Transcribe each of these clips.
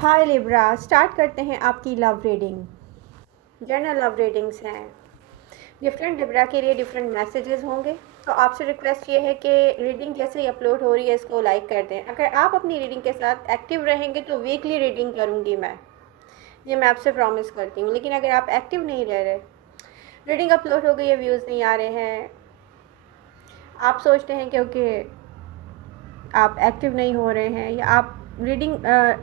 हाय Libra, start करते हैं आपकी love reading. General love readings हैं। डिफरेंट लिब्रा के लिए डिफरेंट मैसेजेस होंगे। तो आपसे रिक्वेस्ट ये है कि रीडिंग जैसे ही अपलोड हो रही है इसको लाइक कर दें। अगर आप अपनी रीडिंग के साथ एक्टिव रहेंगे तो वीकली रीडिंग करूँगी ये मैं आपसे प्रॉमिस करती हूँ। लेकिन अगर आप एक्टिव नहीं रह रहे, रीडिंग अपलोड हो गई है, व्यूज़ नहीं आ रहे हैं, आप सोचते हैं क्योंकि आप एक्टिव नहीं हो रहे हैं, या आप रीडिंग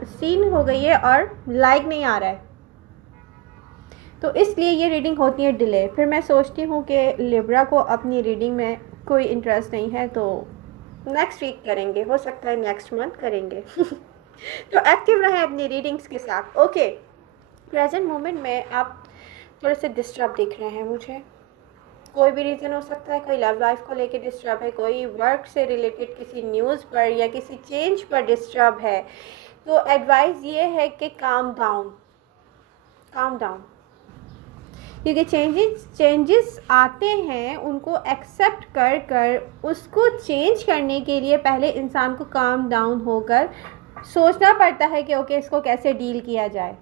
सीन हो गई है और लाइक नहीं आ रहा है, तो इसलिए ये रीडिंग होती है डिले। फिर मैं सोचती हूँ कि लिब्रा को अपनी रीडिंग में कोई इंटरेस्ट नहीं है तो नेक्स्ट वीक करेंगे, हो सकता है नेक्स्ट मंथ करेंगे। तो एक्टिव रहें अपनी रीडिंग्स के साथ। ओके, प्रेजेंट मोमेंट में आप थोड़े से डिस्टर्ब दिख रहे हैं मुझे। कोई भी रीज़न हो सकता है, कोई लव लाइफ को लेके डिस्टर्ब है, कोई वर्क से रिलेटेड किसी न्यूज़ पर या किसी चेंज पर डिस्टर्ब है। तो एडवाइस ये है कि काम डाउन, क्योंकि चेंजेस आते हैं, उनको एक्सेप्ट कर कर उसको चेंज करने के लिए पहले इंसान को काम डाउन होकर सोचना पड़ता है कि ओके इसको कैसे डील किया जाए।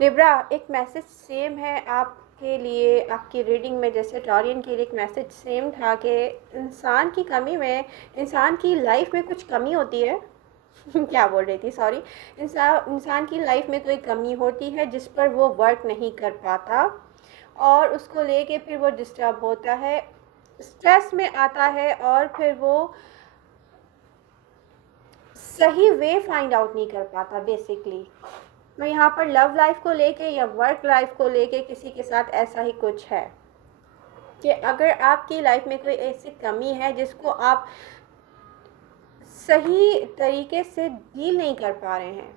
लिब्रा, एक मैसेज सेम है आपके लिए, आपकी रीडिंग में जैसे टॉरियन के लिए एक मैसेज सेम था कि इंसान की कमी में, इंसान की लाइफ में कुछ कमी होती है। क्या बोल रही थी, सॉरी। इंसान की लाइफ में कोई कमी होती है जिस पर वो वर्क नहीं कर पाता और उसको लेके फिर वो डिस्टर्ब होता है, स्ट्रेस में आता है और फिर वो सही वे फाइंड आउट नहीं कर पाता बेसिकली। तो यहाँ पर लव लाइफ को लेके या वर्क लाइफ को लेके किसी के साथ ऐसा ही कुछ है कि अगर आपकी लाइफ में कोई ऐसी कमी है जिसको आप सही तरीके से डील नहीं कर पा रहे हैं,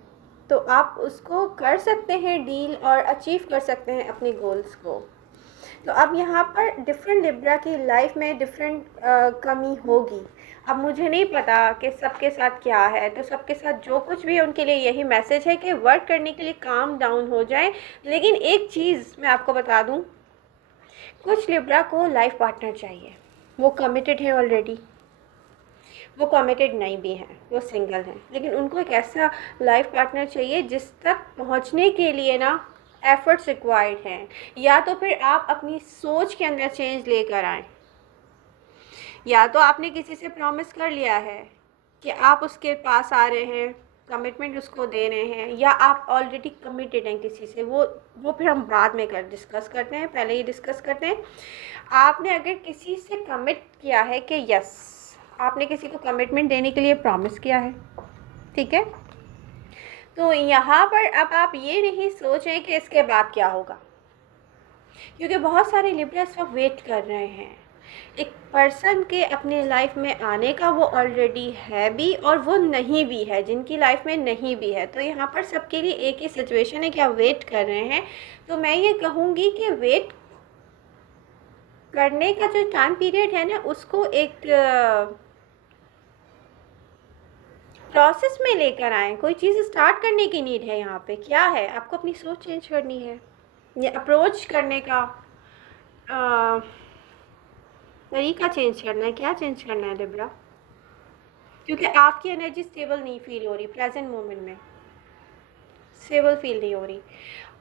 तो आप उसको कर सकते हैं डील और अचीव कर सकते हैं अपने गोल्स को। तो अब यहाँ पर डिफरेंट लिब्रा की लाइफ में डिफरेंट कमी होगी। अब मुझे नहीं पता कि सबके साथ क्या है, तो सबके साथ जो कुछ भी है उनके लिए यही मैसेज है कि वर्क करने के लिए काम डाउन हो जाए। लेकिन एक चीज़ मैं आपको बता दूँ, कुछ लिब्रा को लाइफ पार्टनर चाहिए, वो कमिटेड है ऑलरेडी, वो कमिटेड नहीं भी हैं, वो सिंगल हैं, लेकिन उनको एक ऐसा लाइफ पार्टनर चाहिए जिस तक पहुंचने के लिए ना एफर्ट्स रिक्वायर्ड हैं। या तो फिर आप अपनी सोच के अंदर चेंज लेकर आएँ, या तो आपने किसी से प्रॉमिस कर लिया है कि आप उसके पास आ रहे हैं, कमिटमेंट उसको दे रहे हैं, या आप ऑलरेडी कमिटेड हैं किसी से, वो फिर हम बाद में डिस्कस करते हैं, पहले ही डिस्कस करते हैं। आपने अगर किसी से कमिट किया है कि यस, आपने किसी को कमिटमेंट देने के लिए प्रॉमिस किया है, ठीक है, तो यहाँ पर अब आप ये नहीं सोचें कि इसके बाद क्या होगा, क्योंकि बहुत सारे लिब्रा इस वक्त वेट कर रहे हैं एक पर्सन के अपने लाइफ में आने का। वो ऑलरेडी है भी और वो नहीं भी है, जिनकी लाइफ में नहीं भी है। तो यहाँ पर सबके लिए एक ही सिचुएशन है कि आप वेट कर रहे हैं। तो मैं ये कहूँगी कि वेट करने का जो टाइम पीरियड है ना, उसको एक प्रोसेस में लेकर आएँ। कोई चीज़ स्टार्ट करने की नीड है यहाँ पे। क्या है, आपको अपनी सोच चेंज करनी है, ये अप्रोच करने का तरीका चेंज करना है। क्या चेंज करना है लिब्रा? क्योंकि आपकी एनर्जी स्टेबल नहीं फील हो रही, प्रेजेंट मोमेंट में स्टेबल फील नहीं हो रही।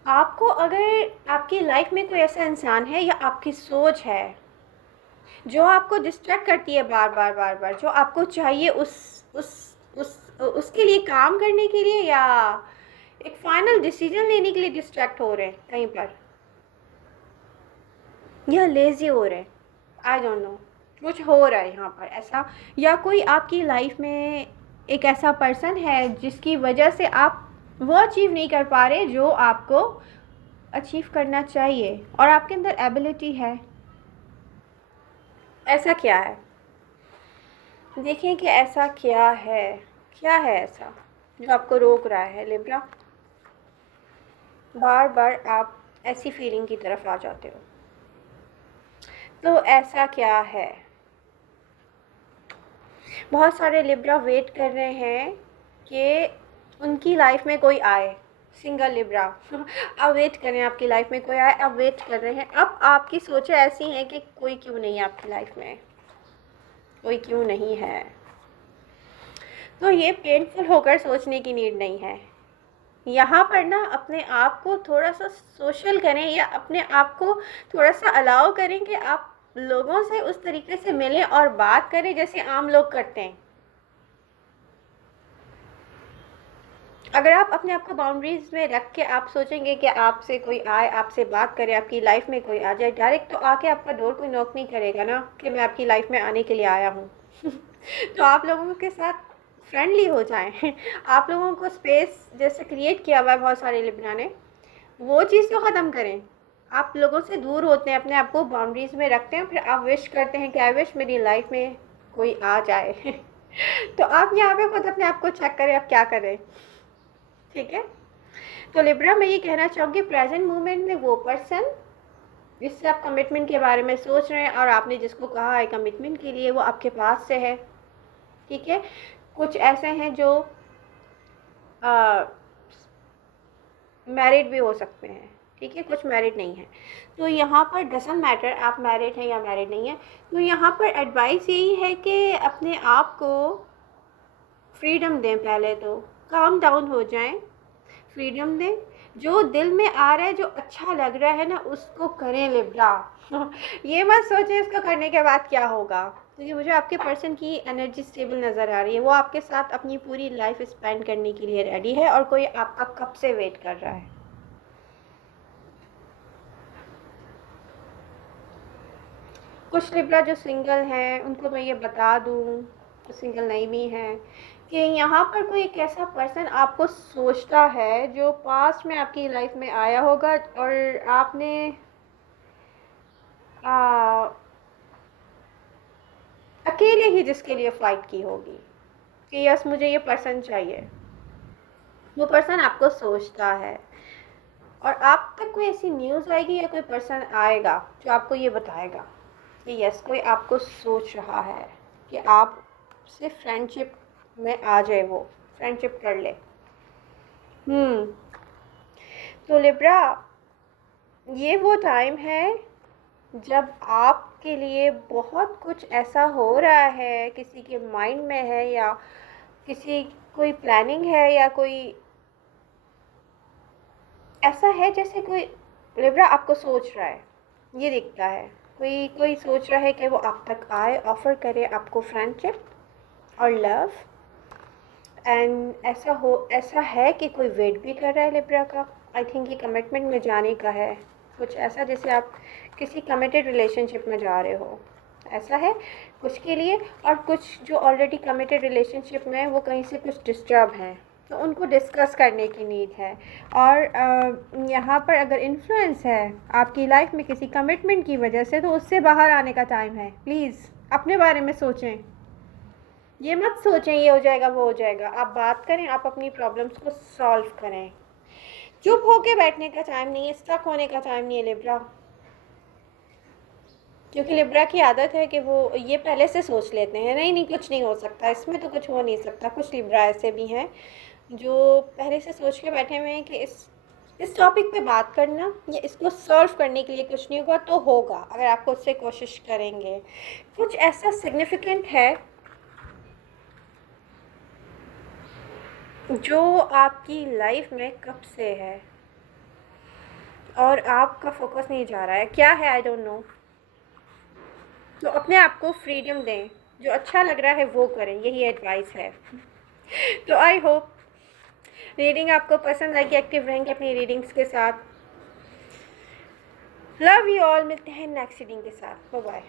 आपको अगर आपकी लाइफ में कोई ऐसा इंसान है या आपकी सोच है जो आपको डिस्ट्रैक्ट करती है बार बार बार बार, जो आपको चाहिए उसके लिए काम करने के लिए या एक फाइनल डिसीजन लेने के लिए डिस्ट्रैक्ट हो रहे हैं कहीं पर, या लेज़ी हो रहे हैं, आई डोंट नो, कुछ हो रहा है यहाँ पर ऐसा। या कोई आपकी लाइफ में एक ऐसा पर्सन है जिसकी वजह से आप वो अचीव नहीं कर पा रहे जो आपको अचीव करना चाहिए, और आपके अंदर एबिलिटी है। ऐसा क्या है, देखें कि ऐसा क्या है ऐसा जो आपको रोक रहा है लिब्रा। बार बार आप ऐसी फीलिंग की तरफ आ जाते हो, तो ऐसा क्या है? बहुत सारे लिब्रा वेट कर रहे हैं कि उनकी लाइफ में कोई आए, सिंगल लिब्रा। अब वेट कर रहे हैं आपकी लाइफ में कोई आए, अब वेट कर रहे हैं। अब आपकी सोचें ऐसी हैं कि कोई क्यों नहीं है आपकी लाइफ में, कोई क्यों नहीं है। तो ये पेनफुल होकर सोचने की नीड नहीं है। यहाँ पर ना अपने आप को थोड़ा सा सोशल करें या अपने आप को थोड़ा सा अलाउ करें कि आप लोगों से उस तरीके से मिलें और बात करें जैसे आम लोग करते हैं। अगर आप अपने आप को बाउंड्रीज में रख के आप सोचेंगे कि आपसे कोई आए, आपसे बात करे, आपकी लाइफ में कोई आ जाए डायरेक्ट, तो आके आपका डोर कोई नॉक नहीं करेगा ना कि मैं आपकी लाइफ में आने के लिए आया हूँ। तो आप लोगों के साथ फ्रेंडली हो जाएं। आप लोगों को स्पेस जैसे क्रिएट किया हुआ है बहुत सारे लिब्रा ने, वो चीज़ तो ख़त्म करें। आप लोगों से दूर होते हैं, अपने आप को बाउंड्रीज में रखते हैं, फिर आप विश करते हैं कि आई विश मेरी लाइफ में कोई आ जाए। तो आप यहाँ पे खुद अपने आप को चेक करें आप क्या करें। ठीक है, तो लिब्रा मैं ये कहना चाहूँगी, प्रेजेंट मोमेंट में वो पर्सन जिससे आप कमिटमेंट के बारे में सोच रहे हैं और आपने जिसको कहा है कमिटमेंट के लिए, वो आपके पास से है। ठीक है, कुछ ऐसे हैं जो मैरिड भी हो सकते हैं। ठीक है, कुछ मैरिड नहीं है। तो यहाँ पर डजंट मैटर आप मैरिड हैं या मैरिड नहीं है। तो यहाँ पर एडवाइस यही है कि अपने आप को फ्रीडम दें, पहले तो काम डाउन हो जाएं, फ्रीडम दें, जो दिल में आ रहा है, जो अच्छा लग रहा है ना, उसको करें लिब्रा। ये मत सोचें इसको करने के बाद क्या होगा, क्योंकि मुझे आपके पर्सन की एनर्जी स्टेबल नज़र आ रही है। वो आपके साथ अपनी पूरी लाइफ स्पेंड करने के लिए रेडी है और कोई आपका कब से वेट कर रहा है। कुछ लिब्रा जो सिंगल हैं उनको मैं ये बता दूँ, जो सिंगल नहीं भी हैं, कि यहाँ पर कोई एक ऐसा पर्सन आपको सोचता है जो पास्ट में आपकी लाइफ में आया होगा और आपने अकेले ही जिसके लिए फ़ाइट की होगी कि यस मुझे ये पर्सन चाहिए। वो पर्सन आपको सोचता है और आप तक कोई ऐसी न्यूज़ आएगी या कोई पर्सन आएगा जो आपको ये बताएगा कि यस कोई आपको सोच रहा है कि आप सिर्फ फ्रेंडशिप में आ जाए, वो फ्रेंडशिप कर ले। तो लिब्रा, ये वो टाइम है जब आपके लिए बहुत कुछ ऐसा हो रहा है, किसी के माइंड में है या किसी कोई प्लानिंग है या कोई ऐसा है जैसे कोई लिब्रा आपको सोच रहा है, ये दिखता है। कोई कोई सोच रहा है कि वो आप तक आए, ऑफ़र करे आपको फ्रेंडशिप और लव। एंड ऐसा है कि कोई वेट भी कर रहा है लिब्रा का। आई थिंक ये कमिटमेंट में जाने का है, कुछ ऐसा जैसे आप किसी कमिटेड रिलेशनशिप में जा रहे हो, ऐसा है कुछ के लिए। और कुछ जो ऑलरेडी कमिटेड रिलेशनशिप में है वो कहीं से कुछ डिस्टर्ब हैं, तो उनको डिस्कस करने की नीड है। और यहाँ पर अगर इन्फ्लुएंस है आपकी लाइफ में किसी कमिटमेंट की वजह से, तो उससे बाहर आने का टाइम है। प्लीज़ अपने बारे में सोचें, ये मत सोचें ये हो जाएगा वो हो जाएगा। आप बात करें, आप अपनी प्रॉब्लम्स को सॉल्व करें। चुप होके बैठने का टाइम नहीं है, स्टक होने का टाइम नहीं है लिब्रा। क्योंकि लिब्रा की आदत है कि वो ये पहले से सोच लेते हैं, नहीं नहीं कुछ नहीं हो सकता, इसमें तो कुछ हो नहीं सकता। कुछ लिब्रा ऐसे भी हैं जो पहले से सोच के बैठे हुए हैं कि इस टॉपिक पे बात करना या इसको सॉल्व करने के लिए कुछ नहीं होगा तो होगा, अगर आप खुद से कोशिश करेंगे। कुछ ऐसा सिग्निफिकेंट है जो आपकी लाइफ में कब से है और आपका फोकस नहीं जा रहा है, क्या है आई डोंट नो। तो अपने आप को फ्रीडम दें, जो अच्छा लग रहा है वो करें, यही एडवाइस है। तो आई होप रीडिंग आपको पसंद आएगी, एक्टिव रहेंगे अपनी रीडिंग्स के साथ। लव यू ऑल, मिलते हैं नेक्स्ट रीडिंग के साथ। Bye bye.